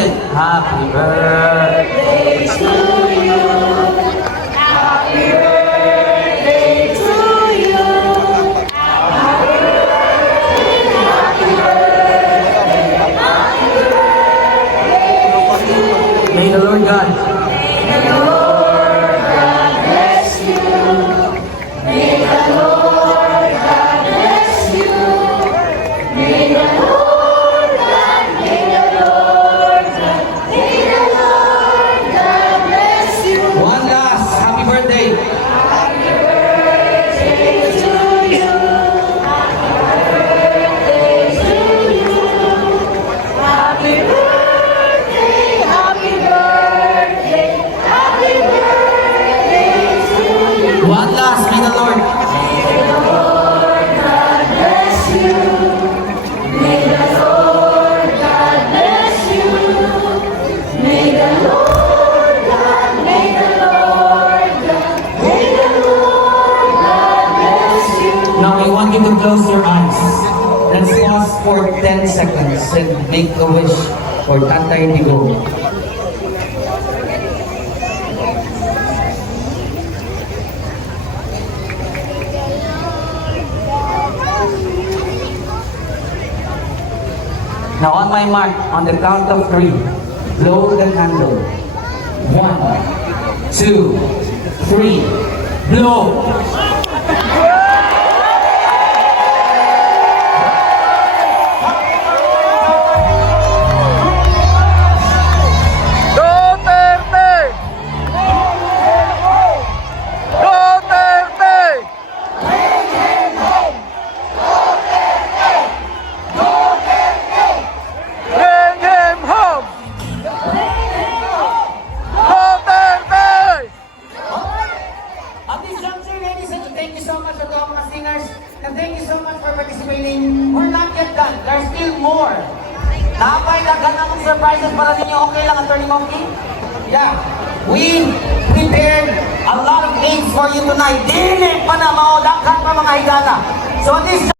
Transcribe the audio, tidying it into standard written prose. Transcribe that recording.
ulit. Happy birthday to you. Happy birthday to you. Happy birthday, happy birthday, happy birthday to you. May the Lord God. May the Lord God bless you. May the Lord God bless you. May the Lord God, may the Lord God, may the Lord God bless you. One last. Happy birthday. Happy birthday to you. Happy birthday to you. Happy birthday, happy birthday, happy birthday to you. One last. May the Lord. May the Lord God bless you. May the Lord God bless you. May the Lord God, may the Lord God, may the Lord God bless you. Now I want you to close your eyes. Let's pause for 10 seconds and make a wish for Tatay Digo. Now on my mark, on the count of 3, blow the candle. 1, 2, 3, blow! Duterte! Duterte! Bring him home! Duterte! At this juncture, ladies and thank you so much to all mga singers and thank you so much for participating. We're not yet done. There's still more. Napailagan akong surprises para ninyo. Okay lang, Attorney Monkey? Yeah. We prepared a lot of games for you tonight. Dili pa na maulakan pa mga higala. So this